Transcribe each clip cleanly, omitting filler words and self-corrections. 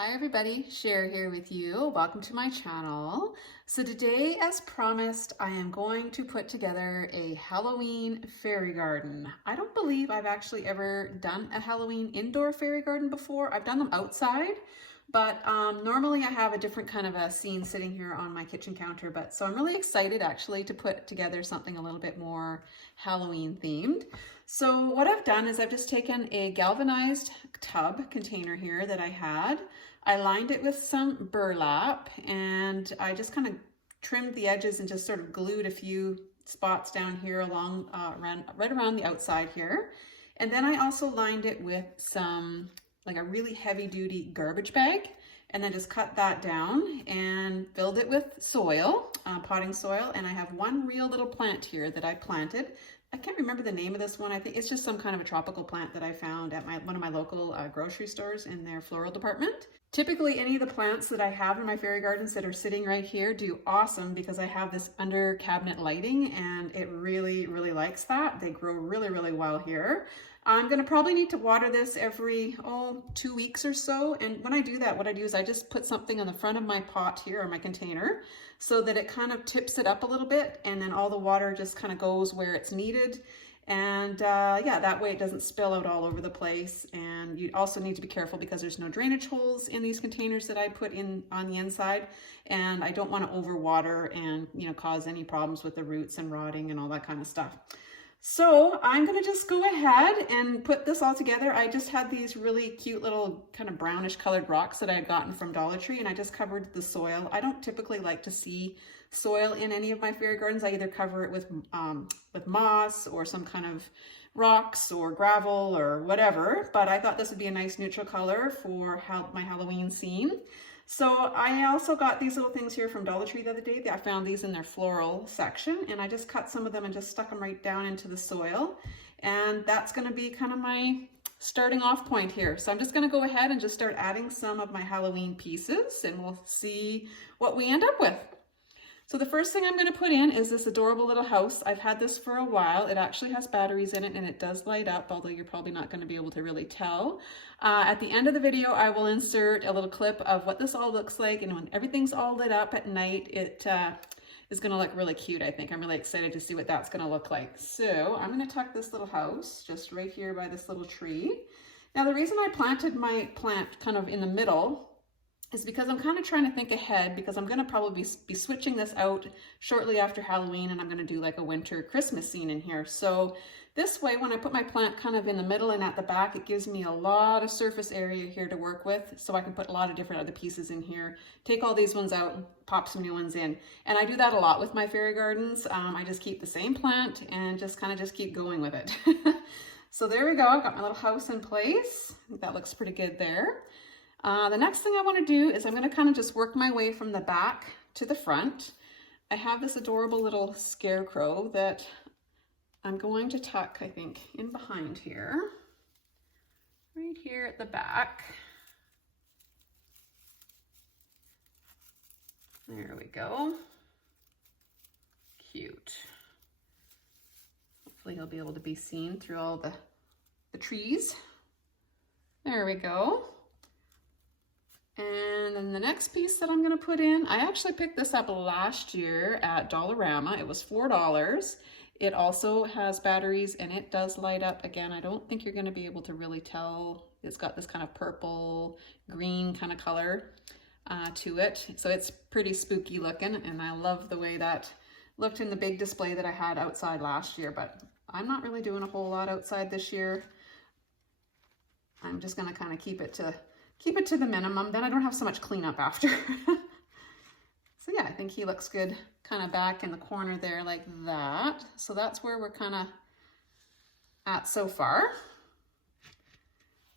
Hi everybody, Cher here with you. Welcome to my channel. So today, as promised, I am going to put together a Halloween fairy garden. I don't believe I've actually ever done a Halloween indoor fairy garden before. I've done them outside, but normally I have a different kind of a scene sitting here on my kitchen counter. So I'm really excited actually to put together something a little bit more Halloween themed. So what I've done is I've just taken a galvanized tub container here that I had. I lined it with some burlap and I just kind of trimmed the edges and just sort of glued a few spots down here along right around the outside here. And then I also lined it with some like a really heavy duty garbage bag, and then just cut that down and filled it with soil, potting soil. And I have one real little plant here that I planted. I can't remember the name of this one. I think it's just some kind of a tropical plant that I found at one of my local grocery stores in their floral department. Typically, any of the plants that I have in my fairy gardens that are sitting right here do awesome because I have this under cabinet lighting and it really, really likes that. They grow really, really well here. I'm gonna probably need to water this every, 2 weeks or so. And when I do that, what I do is I just put something on the front of my pot here or my container so that it kind of tips it up a little bit and then all the water just kind of goes where it's needed. And yeah, that way it doesn't spill out all over the place. And you also need to be careful because there's no drainage holes in these containers that I put in on the inside. And I don't want to overwater and, cause any problems with the roots and rotting and all that kind of stuff. So I'm gonna just go ahead and put this all together. I just had these really cute little kind of brownish colored rocks that I had gotten from Dollar Tree, and I just covered the soil. I don't typically like to see soil in any of my fairy gardens. I either cover it with moss or some kind of rocks or gravel or whatever, but I thought this would be a nice neutral color for my Halloween scene. So I also got these little things here from Dollar Tree the other day. I found these in their floral section, and I just cut some of them and just stuck them right down into the soil. And that's gonna be kind of my starting off point here. So I'm just gonna go ahead and just start adding some of my Halloween pieces and we'll see what we end up with. So the first thing I'm going to put in is this adorable little house. I've had this for a while. It actually has batteries in it and it does light up, although you're probably not going to be able to really tell. At the end of the video, I will insert a little clip of what this all looks like, and when everything's all lit up at night, it is going to look really cute, I think. I'm really excited to see what that's going to look like. So I'm going to tuck this little house just right here by this little tree. Now the reason I planted my plant kind of in the middle is because I'm kind of trying to think ahead, because I'm going to probably be switching this out shortly after Halloween, and I'm going to do like a winter Christmas scene in here. So this way, when I put my plant kind of in the middle and at the back, it gives me a lot of surface area here to work with, so I can put a lot of different other pieces in here, take all these ones out and pop some new ones in. And I do that a lot with my fairy gardens. I just keep the same plant and just kind of just keep going with it. So there we go. I've got my little house in place. I think that looks pretty good there. The next thing I want to do is I'm going to kind of just work my way from the back to the front. I have this adorable little scarecrow that I'm going to tuck, I think, in behind here, right here at the back. There we go. Cute. Hopefully he'll be able to be seen through all the trees. There we go. And then the next piece that I'm going to put in, I actually picked this up last year at Dollarama. It was $4. It also has batteries and it does light up. Again, I don't think you're going to be able to really tell. It's got this kind of purple green kind of color to it. So it's pretty spooky looking, and I love the way that looked in the big display that I had outside last year, but I'm not really doing a whole lot outside this year. I'm just going to kind of keep it to the minimum, then I don't have so much cleanup after. So yeah, I think he looks good kind of back in the corner there like that. So that's where we're kind of at so far.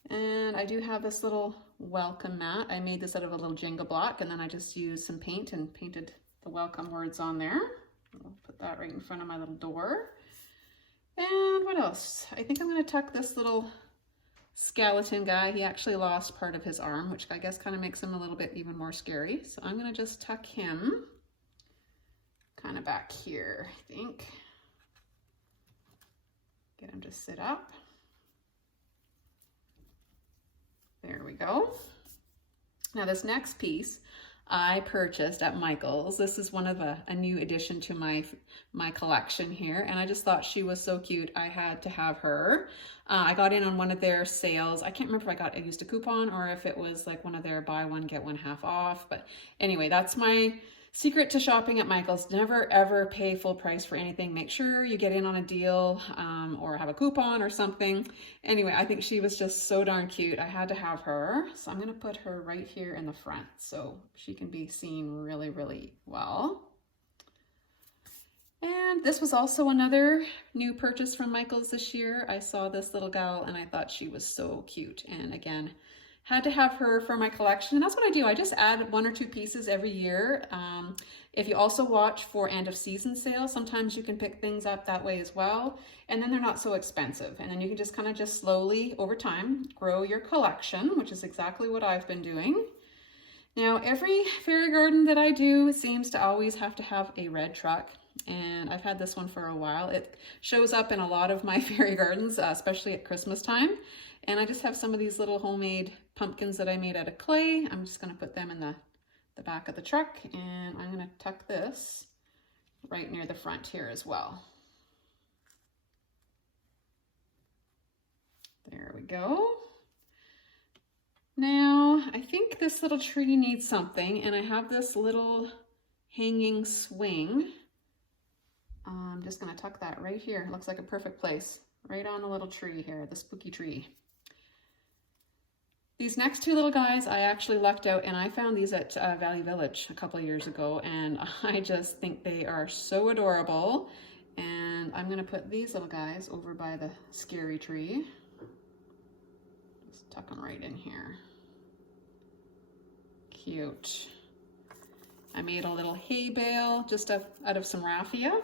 And I do have this little welcome mat. I made this out of a little Jenga block, and then I just used some paint and painted the welcome words on there. I'll put that right in front of my little door. And what else? I think I'm going to tuck this little skeleton guy. He actually lost part of his arm, which I guess kind of makes him a little bit even more scary. So I'm going to just tuck him kind of back here, I think. Get him to sit up. There we go. Now this next piece I purchased at Michael's. This is one of a new addition to my collection here, and I just thought she was so cute. I had to have her. I got in on one of their sales. I can't remember if I used a coupon or if it was like one of their buy one get one half off. But anyway, that's my secret to shopping at Michael's. Never ever pay full price for anything. Make sure you get in on a deal or have a coupon or something. Anyway, I think she was just so darn cute. I had to have her. So I'm gonna put her right here in the front so she can be seen really, really well. And this was also another new purchase from Michael's this year. I saw this little gal and I thought she was so cute. And again, had to have her for my collection. And that's what I do. I just add 1 or 2 pieces every year. If you also watch for end of season sales, sometimes you can pick things up that way as well. And then they're not so expensive. And then you can just kind of just slowly over time grow your collection, which is exactly what I've been doing. Now, every fairy garden that I do seems to always have to have a red truck. And I've had this one for a while. It shows up in a lot of my fairy gardens, especially at Christmas time. And I just have some of these little homemade pumpkins that I made out of clay. I'm just going to put them in the back of the truck, and I'm going to tuck this right near the front here as well. There we go. Now, I think this little tree needs something, and I have this little hanging swing. I'm just going to tuck that right here. It looks like a perfect place, right on the little tree here, the spooky tree. These next 2 little guys I actually lucked out, and I found these at Valley Village a couple of years ago, and I just think they are so adorable. And I'm going to put these little guys over by the scary tree. Just tuck them right in here. Cute. I made a little hay bale just out of some raffia,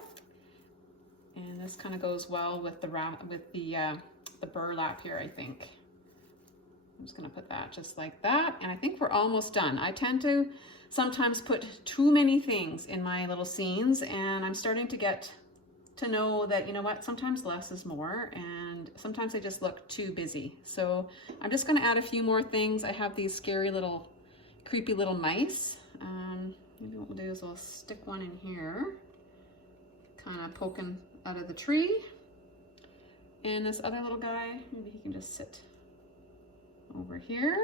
and this kind of goes well with the burlap here, I think. I'm just going to put that just like that, and I think we're almost done. I tend to sometimes put too many things in my little scenes, and I'm starting to get to know that, you know what, sometimes less is more, and sometimes they just look too busy. So I'm just going to add a few more things. I have these scary little, creepy little mice. Maybe what we'll do is we'll stick one in here, kind of poking out of the tree. And this other little guy, maybe he can just sit over here.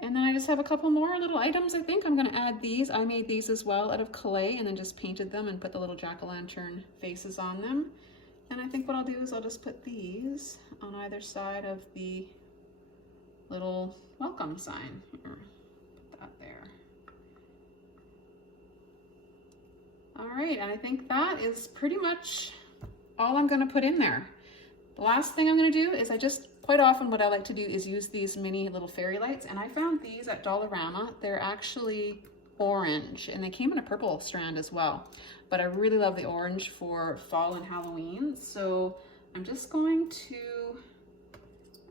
And then I just have a couple more little items. I think I'm going to add these. I made these as well out of clay and then just painted them and put the little jack-o'-lantern faces on them. And I think what I'll do is I'll just put these on either side of the little welcome sign. Here, put that there. All right, and I think that is pretty much all I'm going to put in there. The last thing I'm going to do is quite often what I like to do is use these mini little fairy lights, and I found these at Dollarama. They're actually orange, and they came in a purple strand as well, but I really love the orange for fall and Halloween. So I'm just going to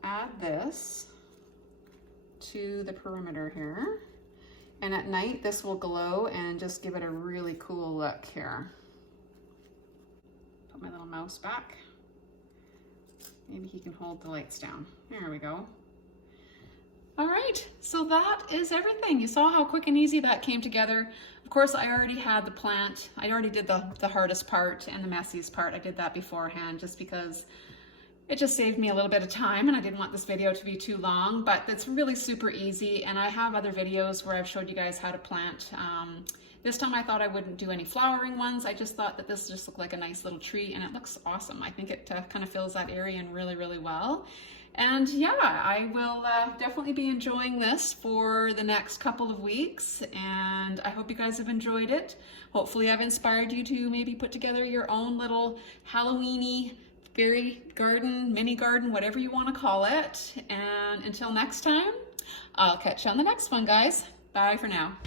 add this to the perimeter here, and at night this will glow and just give it a really cool look here. Put my little mouse back. Maybe he can hold the lights down. There we go. All right, so that is everything. You saw how quick and easy that came together. Of course, I already had the plant. I already did the hardest part and the messiest part. I did that beforehand just because it just saved me a little bit of time, and I didn't want this video to be too long, but it's really super easy. And I have other videos where I've showed you guys how to plant. This time I thought I wouldn't do any flowering ones. I just thought that this just looked like a nice little tree, and it looks awesome. I think it kind of fills that area in really, really well. And yeah, I will definitely be enjoying this for the next couple of weeks, and I hope you guys have enjoyed it. Hopefully I've inspired you to maybe put together your own little Halloween-y fairy garden, mini garden, whatever you want to call it. And until next time, I'll catch you on the next one, guys. Bye for now.